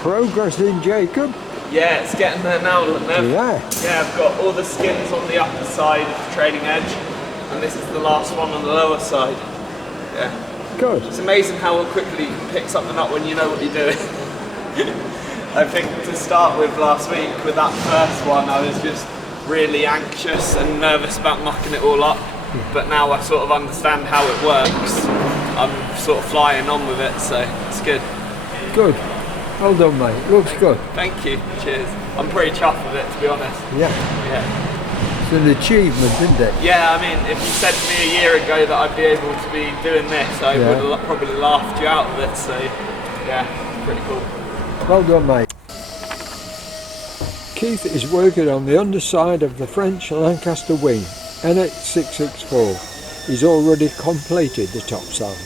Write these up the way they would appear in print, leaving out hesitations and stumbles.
progressing, Jacob? Yeah, it's getting there now, Nev. Yeah. I've got all the skins on the upper side of the trailing edge, and this is the last one on the lower side. Yeah. Good. It's amazing how quickly you can pick something up when you know what you're doing. I think to start with last week, with that first one, I was just really anxious and nervous about mucking it all up. But now I sort of understand how it works. I'm sort of flying on with it, so it's good. Good. Well done, mate. Looks good. Thank you. Cheers. I'm pretty chuffed with it, to be honest. Yeah. Yeah. It's an achievement, isn't it? Yeah, I mean, if you said to me a year ago that I'd be able to be doing this, I would have probably laughed you out of it, so yeah, pretty cool. Well done, mate. Keith is working on the underside of the French Lancaster wing, NX611. He's already completed the top side.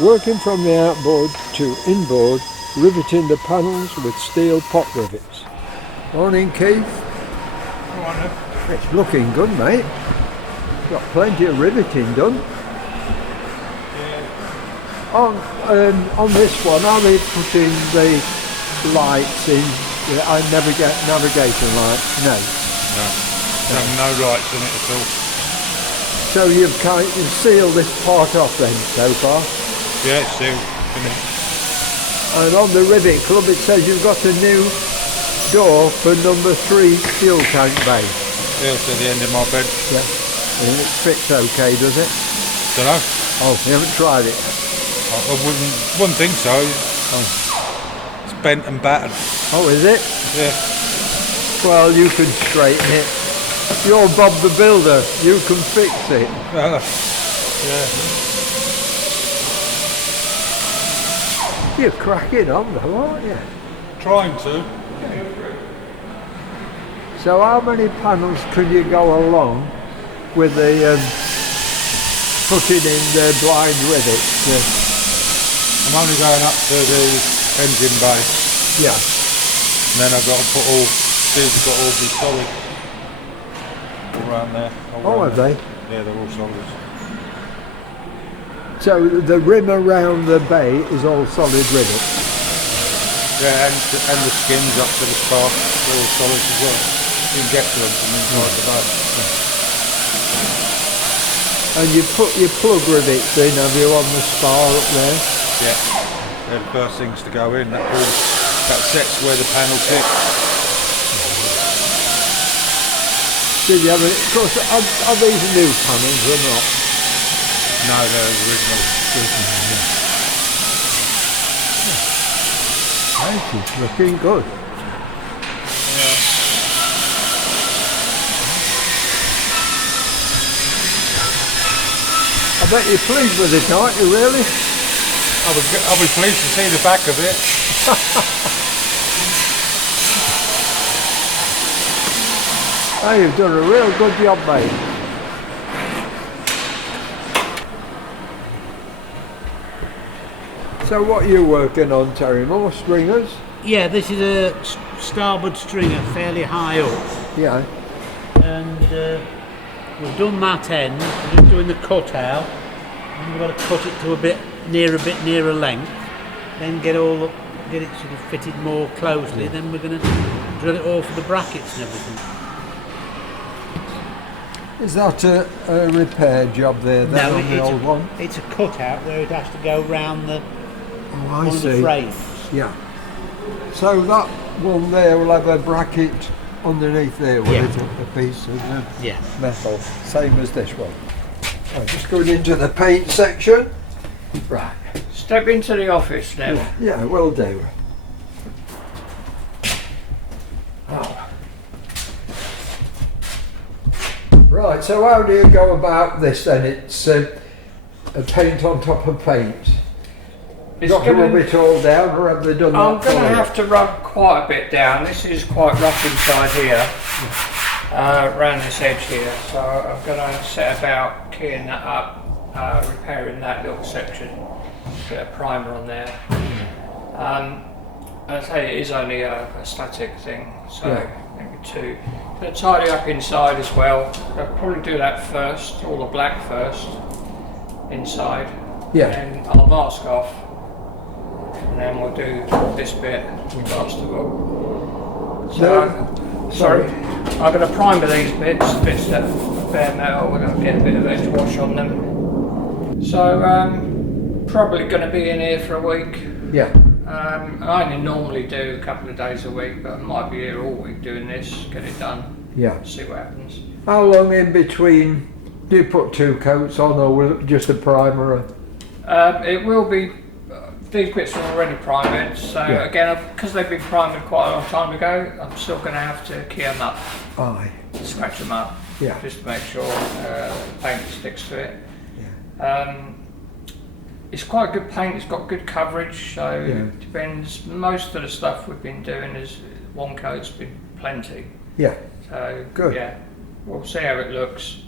Working from the outboard to inboard, riveting the panels with steel pot rivets. Morning, Keith. Morning. It's looking good, mate. Got plenty of riveting done. Yeah. On this one, are they putting the lights in? I navigation lights. No. No lights in it at all. So you've sealed this part off then so far? Yeah, it's sealed. And on the rivet club it says you've got a new door for number 3 fuel tank bay. Yeah, it's at the end of my bed. Yeah. And it fits okay, does it? Dunno. Oh, you haven't tried it? I wouldn't think so. Oh. It's bent and battered. Oh, is it? Yeah. Well, you can straighten it. You're Bob the Builder. You can fix it. Yeah. You're cracking on though, aren't you? Trying to. So how many panels can you go along with the putting in the blind rivets? I'm only going up to the engine bay. Yeah. And then I've got to put these have got all the solids all around there. Oh, have they? Yeah, they're all solids. So the rim around the bay is all solid rivets? Yeah, and the skins up to the spar, they're all solids as well. You can get to them from inside the bay. And you put your plug rivets in, have you, on the spar up there? Yeah, they're the first things to go in. That sets where the panel sits. Did you have it? Of course, are these new panels or not? No, they're original. It's looking good. Yeah. I bet you're pleased with it, aren't you, really? I'll be pleased to see the back of it. Oh, you've done a real good job, mate. So what are you working on, Terry? More stringers? Yeah, this is a starboard stringer, fairly high up. Yeah. And we've done that end, we're just doing the cutout. And we've got to cut it to a bit nearer length. Then get it sort of fitted more closely. Then we're going to drill it all for the brackets and everything. Is that a repair job there then on the old one? It's a cutout where it has to go round the Oh, I one of the see. frames. Yeah. So that one there will have a bracket underneath there with it, a piece of metal, same as this one. I'm just going into the paint section. Right. Step into the office now. Yeah, will do. Oh. Right, so how do you go about this then? It's a paint on top of paint. Got to rub it all down, or have they done that? I'm going to have to rub quite a bit down. This is quite rough inside here, around this edge here. So I'm going to set about keying that up, repairing that little section, get a primer on there. As I say, it is only a static thing, so maybe 2. Going to tidy up inside as well. I'll probably do that first, all the black first, inside. Yeah. And I'll mask off. And then we'll do this bit plasterboard. So, sorry, I'm going to primer these bits that are bare metal. We're going to get a bit of edge wash on them. So probably going to be in here for a week. Yeah. I only normally do a couple of days a week, but I might be here all week doing this, get it done. Yeah. See what happens. How long in between? Do you put 2 coats on, or will it just a primer? It will be. These bits are already primed, so again, because they've been primed quite a long time ago, I'm still going to have to key them up. Aye. Scratch them up. Yeah. Just to make sure the paint sticks to it. Yeah. It's quite good paint. It's got good coverage, so it depends. Most of the stuff we've been doing is 1 coat's been plenty. Yeah. So good. Yeah, we'll see how it looks.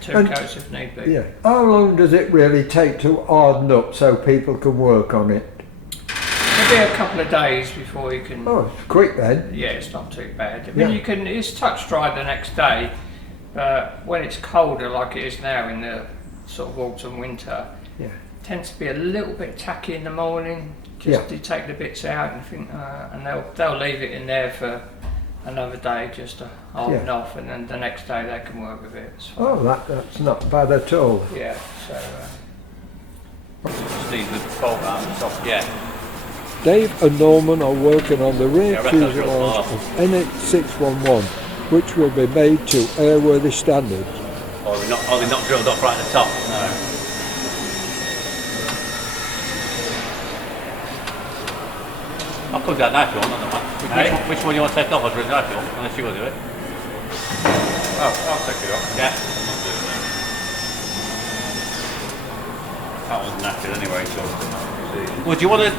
2 coats if need be. Yeah. How long does it really take to harden up so people can work on it? It'll be a couple of days before you can. Oh, it's quick then. Yeah, it's not too bad. I mean, you can. It's touch dry the next day, but when it's colder like it is now in the sort of autumn winter, it tends to be a little bit tacky in the morning. Just you take the bits out and think, and they'll leave it in there for another day just to harden off, and then the next day they can work with it. Oh, that's not bad at all. Yeah, so. Just need the bolt out the top, Dave and Norman are working on the rear fuselage of NX611, which will be made to airworthy standards. Or are they not drilled off right at the top? No. I'll put that knife on, not the one. Which one you want to take off? I'll drill the knife on, unless you want to do it. Oh, I'll take it off. Yeah. That one's knackered anyway, so. Well, do you want to,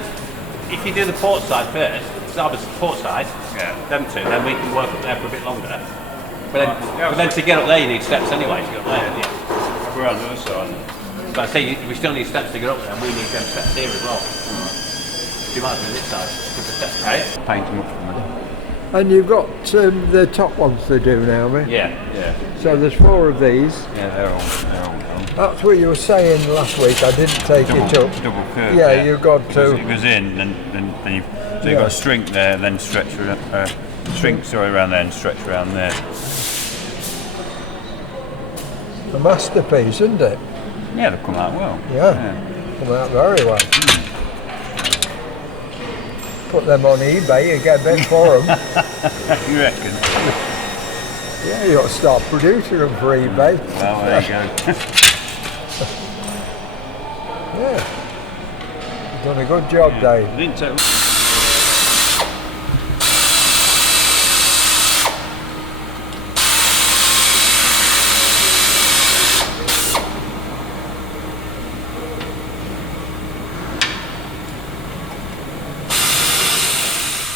if you do the port side first, starboard port side, them 2, then we can work up there for a bit longer. But then to get up there you need steps anyway to get up there, don't you? We're on the other side. But I say we still need steps to get up there, and we need them steps here as well. You might do this side, with the steps, right? Paint them up for me. And you've got the top ones to do now, mate? Yeah. So there's 4 of these. Yeah, they're all done. That's what you were saying last week. I didn't take it up. Double curve. Yeah, you've got to. It goes in, then you've got a shrink there, then stretch around, around there and stretch around there. A masterpiece, isn't it? Yeah, they've come out well. Yeah. Come out very well. Put them on eBay and get a bit for them. You reckon? Yeah, you got to start producing them for eBay. Well, there you go. Yeah. You've done a good job, Dave.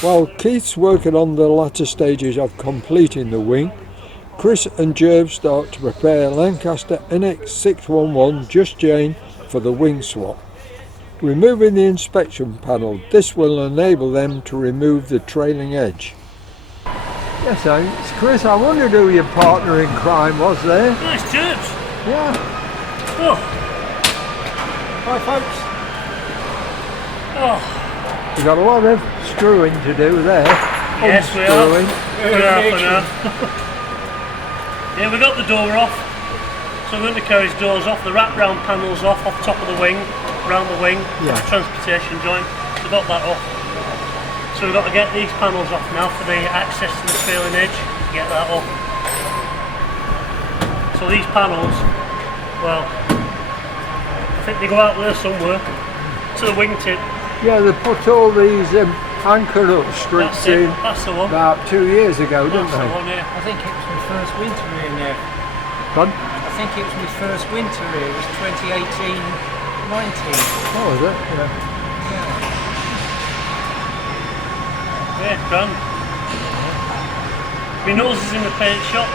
While Keith's working on the latter stages of completing the wing, Chris and Gerb start to prepare Lancaster NX611 Just Jane for the wing swap. Removing the inspection panel, this will enable them to remove the trailing edge. Yes, thanks. Chris, I wondered who your partner in crime was there. Nice Gerbs. Yeah. Oh. Hi, folks. Oh. We've got a lot of screwing to do there. Yes, we are. Unscrewing. Yeah, we got the door off. So we're going to carry his doors off, the wrap-round panels off the top of the wing, round the wing, transportation joint. We got that off. So we've got to get these panels off now for the access to the trailing edge. Get that off. So these panels, well, I think they go out there somewhere to the wingtip. Yeah, they put all these anchor up strips in That's the one. about 2 years ago, didn't That's they? the one, yeah. I think it was my first winter in there. Pardon? I think it was my first winter here. It was 2018-19. Oh, is it? Yeah. Yeah, grand. My nose is in the paint shop.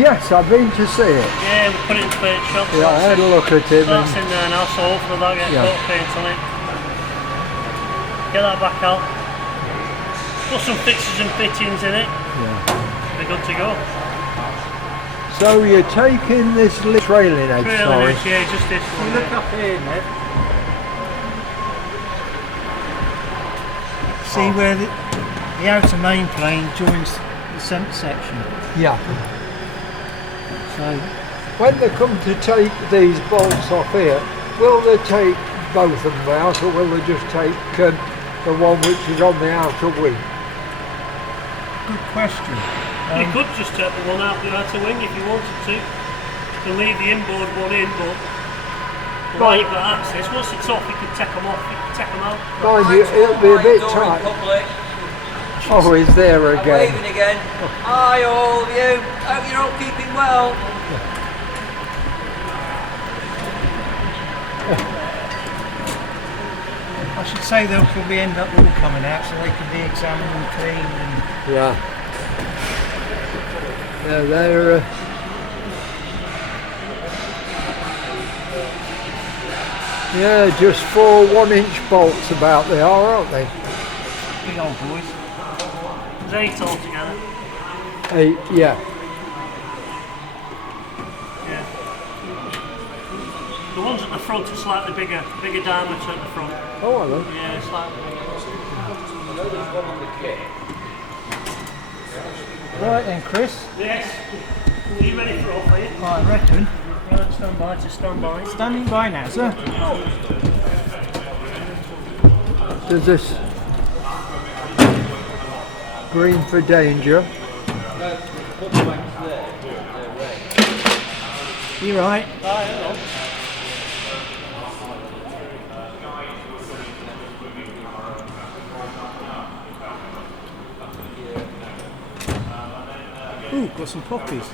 Yes, I've been to see it. Yeah, we put it in the paint shop. Yeah, I had a look at it. That's in there now, so hopefully that'll get coat paint on it. Get that back out. Put some fixtures and fittings in it. Yeah. We're good to go. So you're taking this trailing edge, Trailing edge, yeah, just this one. Look up here, Ned. see where the outer main plane joins the centre section. Yeah. So When they come to take these bolts off here, will they take both of them out, or will they just take the one which is on the outer wing? good question. You could just take the one out the outer wing if you wanted to. You can leave the inboard one in, but while you've got access, once it's off, you can take them off, you can take them out. Mind you, it'll be a bit tight. Oh, he's there again. Waving again. Hi all of you. Hope you're all keeping well. I should say they'll probably end up all coming out so they can be examined and cleaned. And Yeah. Yeah, they're. Yeah, just 4 1-inch bolts about they are, aren't they? big old boys. There's 8 altogether. 8, yeah. Yeah. The ones at the front are slightly bigger diameter at the front. Oh, I know. Yeah, slightly. Right then, Chris. Yes. Are you ready for off, are you? I reckon. Right, stand by, just stand by. Standing by now, sir. There's this green for danger. You right? Ooh, got some poppies.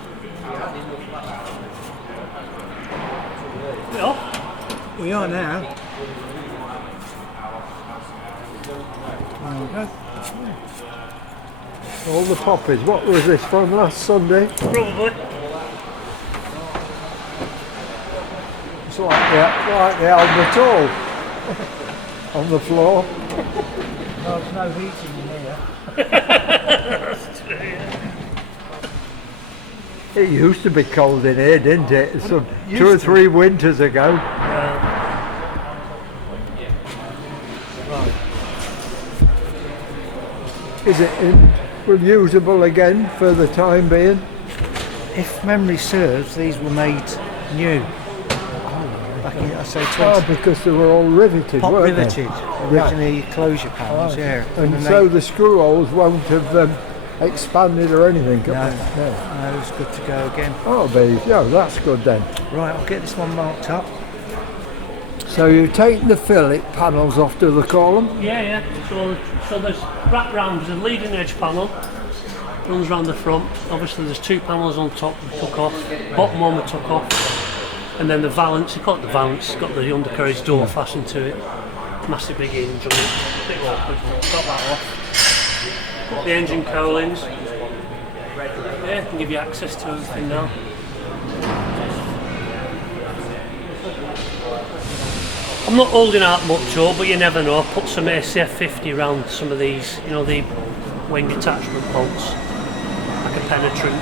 Yeah. We are now. There we go. All the poppies. What was this from last Sunday? Probably. It's like the Albert Hall on the floor. Well, there's no heating in here. It used to be cold in here, didn't it? Some 2 or 3 winters ago. Is it usable again for the time being? If memory serves, these were made new. Back in, I say, 20. Because they were all riveted, Pop weren't riveted. Originally closure panels, yeah. And then so the screw holes won't have expanded or anything. No, No. it's good to go again. Oh, baby, yeah, that's good then. Right, I'll get this one marked up. So you've taken the fillet panels off to the column? Yeah. So there's wrap round, there's a leading edge panel, runs round the front. Obviously there's 2 panels on top we took off, bottom one we took off, and then the valance, you call it the valance, it's got the undercarriage door fastened to it. Massive big hinge on it, bit awkward, got that off. Got the engine cowlings. Yeah, can give you access to everything now. I'm not holding out much, but you never know. Put some ACF 50 around some of these, you know, the wing attachment bolts, like a penetrant.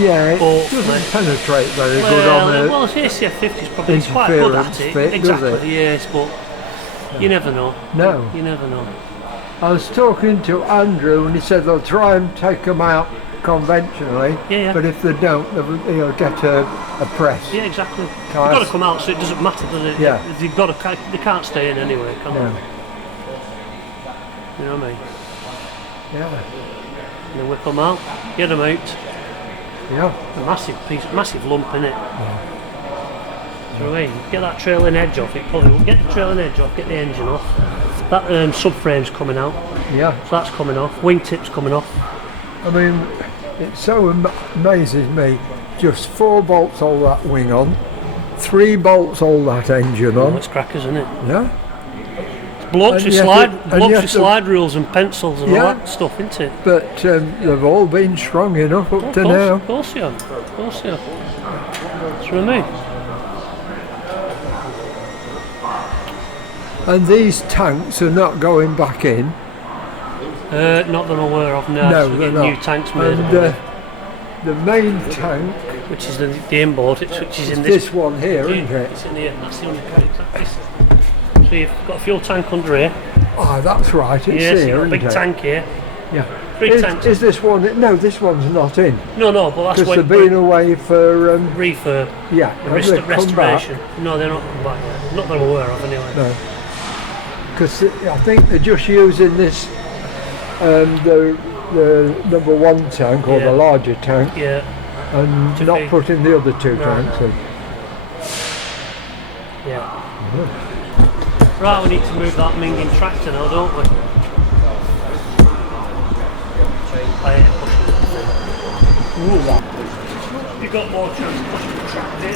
Yeah, it Hopefully. doesn't penetrate very good on the well, ACF 50 is probably it's quite good at it. fit, exactly, does it? yes, but you never know. No. You never know. I was talking to Andrew and he said they'll try and take them out conventionally, Yeah. but if they don't, they'll get a press. Yeah, exactly. They've Cars. got to come out, so it doesn't matter, does it? Yeah. They've got to, they can't stay in anyway, can No. they? You know what I mean? Yeah. And then whip them out, get them out. Yeah. A massive lump in it. So hey, get that trailing edge off it. Probably won't get the trailing edge off. Get the engine off. That subframe's coming out. Yeah. So that's coming off. Wingtip's coming off. I mean, it so amazes me. Just 4 bolts hold that wing on, 3 bolts hold that engine Oh, on. it's crackers, isn't it? Yeah. Blokes And with you have to- and you have to- slide rules and pencils and Yeah. all that stuff, isn't it? But they've all been strong enough up to now. Of course you have. Of course you have. That's what I mean. And these tanks are not going back in. Not that I'm aware of, no. No, So we're they're getting new not. tanks made, And the main tank, which is the inboard, which is in this one here, Yeah, isn't it? it's in here. That's the only carriage. So you've got a fuel tank under here. Oh, that's right. It's Yes, here, you've got a isn't big it? tank here. Yeah. Big tanks. Is this one? No, this one's not in. No, but that's Because when they've been away for. refurb, Yeah. Have they come restoration. back? No, they're not come back yet. Not that I'm aware of, anyway. No. Because I think they're just using this, the number 1 tank or the larger tank, Yeah. and To not feed. putting the other 2 No. tanks in. Yeah. Right, we need to move that minging tractor now, don't we? I hate pushing it. You've got more chance of pushing the tractor in.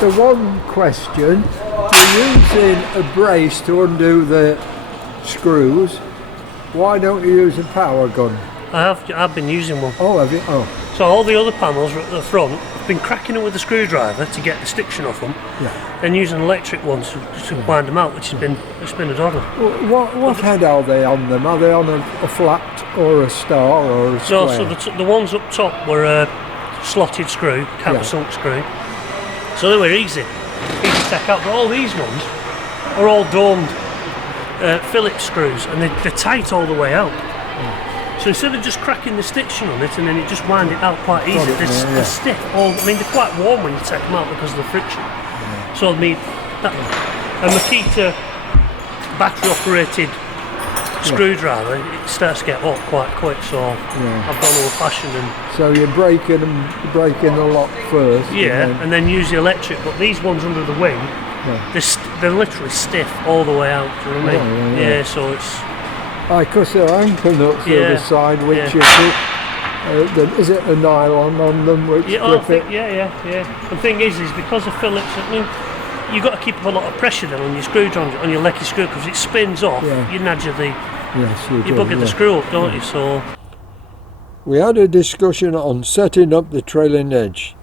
The one question, you're using a brace to undo the screws. Why don't you use a power gun? I've been using one. Oh, have you? Oh, So all the other panels at the front, I've been cracking it with a screwdriver to get the stiction off them, yeah. and using electric ones to wind them out, which has been a doddle. What head are they on them? Are they on a flat or a star or a square? No, so the ones up top were a slotted screw, countersunk screw. So they were easy to take out. But all these ones are all domed Phillips screws, and they're tight all the way out. So instead of just cracking the stiction on it and then it just wind it out quite easy, they're stiff. They're quite warm when you take them out because of the friction. So I mean, a Makita battery operated screwdriver, it starts to get hot quite quick, so I've gone old fashioned and so you're breaking the lock first. and then use the electric, but these ones under the wing, they're literally stiff all the way out, do you know what I mean? Yeah, so it's... Because they're anchor nuts the other side, which is it a nylon on them which grip it? The thing is because of Phillips, I mean, you've got to keep a lot of pressure then on your screwdriver, on your lecky screw, because it spins off, you nudge the... Yes, you bugger the screw up, don't you? So we had a discussion on setting up the trailing edge.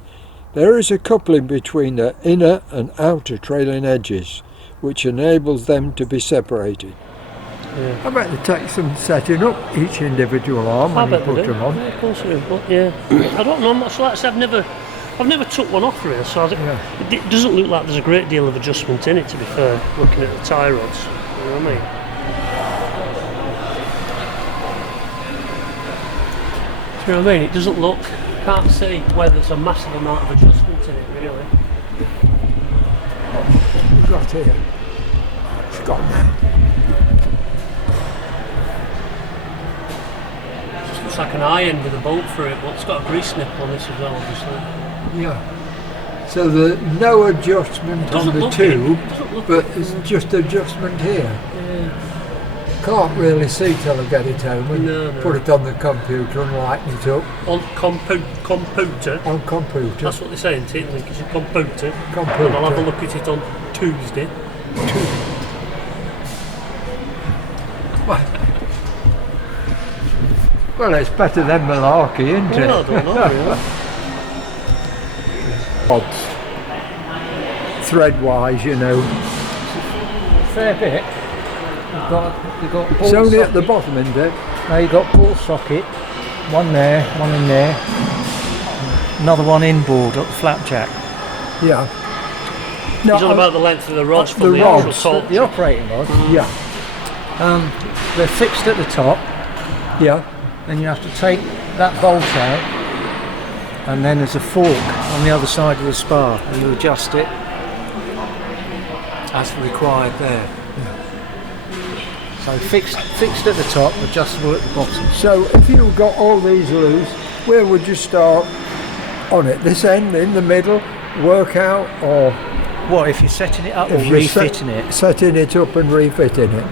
There is a coupling between the inner and outer trailing edges, which enables them to be separated. I bet they take some setting up each individual arm when you put them on. Yeah, of course it is, but I don't know much like I said, I've never took one off really, so it doesn't look like there's a great deal of adjustment in it, to be fair, looking at the tie rods, you know what I mean? You know what I mean? It doesn't look, can't see where there's a massive amount of adjustment in it really. We've got here. It's gone now. Just looks like an iron with a bolt through it, but it's got a grease nip on this as well, obviously. Yeah. So there's no adjustment on the tube, but it's just adjustment here. Yeah. Can't really see till I get it home and put it on the computer and lighten it up. On computer? On computer. That's what they say in Link, it's a computer. Computer. And I'll have a look at it on Tuesday. Well, it's better than malarkey, isn't it? Well, I don't know, really. Odds. Thread-wise, you know. Fair bit. You've got ball It's only socket. at the bottom, isn't it? Now you've got ball socket, one there, one in there, another one inboard at the flapjack. Yeah. He's on about the length of the rods from the rods, actual top. The operating rods. Yeah. They're fixed at the top. Yeah. Then you have to take that bolt out, and then there's a fork on the other side of the spar, and you adjust it as required there. So fixed at the top, adjustable at the bottom. So if you've got all these loose, where would you start on it? This end, in the middle, work out, or What if you're setting it up or refitting it? Setting it up and refitting it.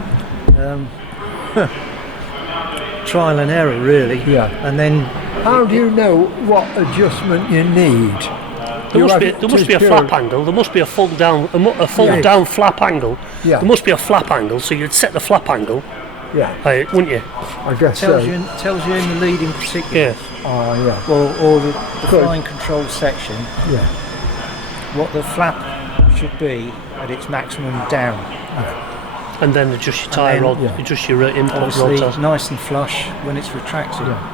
Trial and error, really. Yeah. And then how do you know what adjustment you need? There must be a flap angle. There must be a full down down flap angle. Yeah. There must be a flap angle, so you'd set the flap angle. Yeah. Wouldn't you? I guess tells so. you in the leading particulars. Yeah. Oh, yeah. Or the flying control section. Yeah. What the flap should be at its maximum down. And then adjust your tyre rod, adjust your input Obviously, rods. nice and flush when it's retracted. Yeah.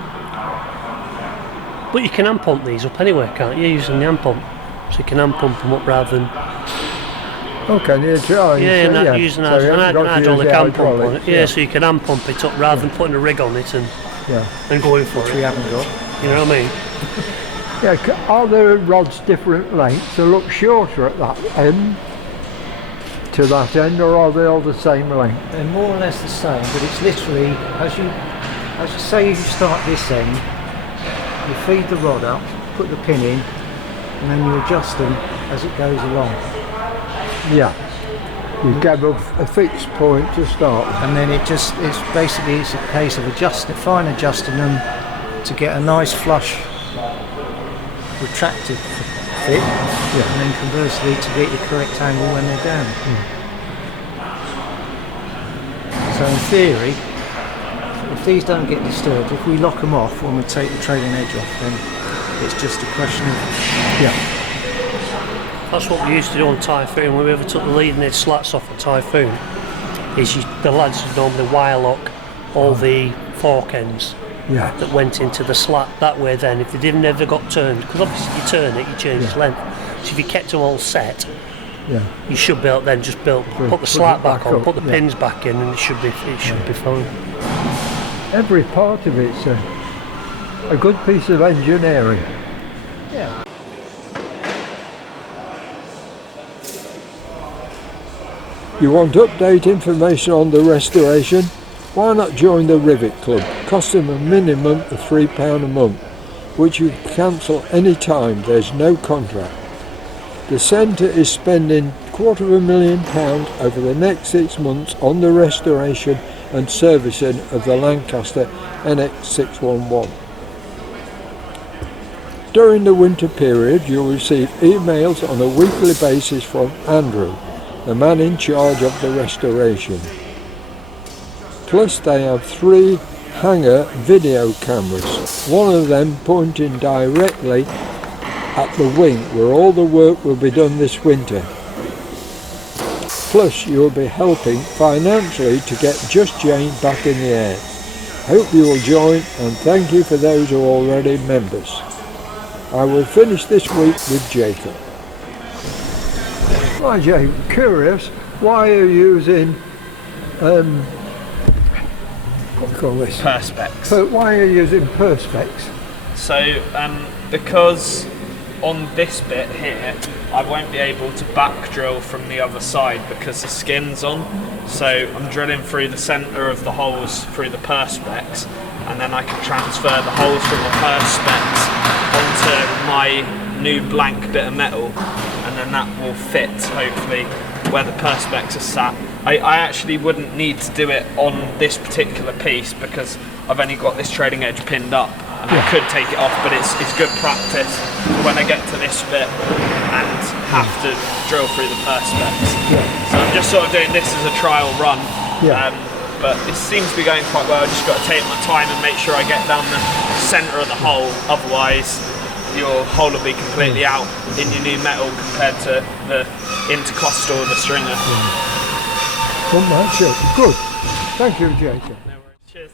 But you can hand pump these up anyway, can't you? Using the hand pump, so you can hand pump them up rather than. Okay, Using an hydraulic hand pump on it. Yeah, so you can hand pump it up rather than putting a rig on it and going for it. We haven't got. You know what I mean? Yeah. Are the rods different lengths? They look shorter at that end to that end, or are they all the same length? They're more or less the same, but it's literally as you say you start this end, you feed the rod up, put the pin in, and then you adjust them as it goes along. Yeah. You give a fixed point to start with. And then it's a case of fine adjusting them to get a nice flush retracted fit, and then conversely to get your correct angle when they're down. So in theory, if these don't get disturbed, if we lock them off when we take the trailing edge off, then it's just a question of That's what we used to do on Typhoon. When we ever took the leading edge slats off the Typhoon, the lads would normally wire lock all the fork ends that went into the slat. That way then, if they never got turned, because obviously you turn it, you change its length. So if you kept them all set, you should be able to then just put the slat back on, put the pins back in, and it should be fine. Every part of it's a good piece of engineering. yeah. You want update information on the restoration? Why not join the Rivet Club, costing a minimum of £3 a month, which you can cancel any time, there's no contract. The centre is spending £250,000 over the next 6 months on the restoration and servicing of the Lancaster NX611. During the winter period, you'll receive emails on a weekly basis from Andrew, the man in charge of the restoration. Plus they have 3 hanger video cameras, one of them pointing directly at the wing where all the work will be done this winter. Plus you'll be helping financially to get Just Jane back in the air. Hope you will join, and thank you for those who are already members. I will finish this week with Jacob. Right, Jacob, curious, why are you using what do you call this? Perspex. Why are you using Perspex? So, because on this bit here, I won't be able to back drill from the other side because the skin's on. So I'm drilling through the centre of the holes through the Perspex, and then I can transfer the holes from the Perspex onto my new blank bit of metal, and then that will fit, hopefully, where the Perspex is sat. I actually wouldn't need to do it on this particular piece because I've only got this trailing edge pinned up, and I could take it off, but it's good practice for when I get to this bit and have to drill through the Perspex. So I'm just sort of doing this as a trial run, but it seems to be going quite well. I just got to take my time and make sure I get down the centre of the hole, otherwise your hole will be completely out in your new metal compared to the intercostal of the stringer. Good. Thank you, Jacob. Cheers,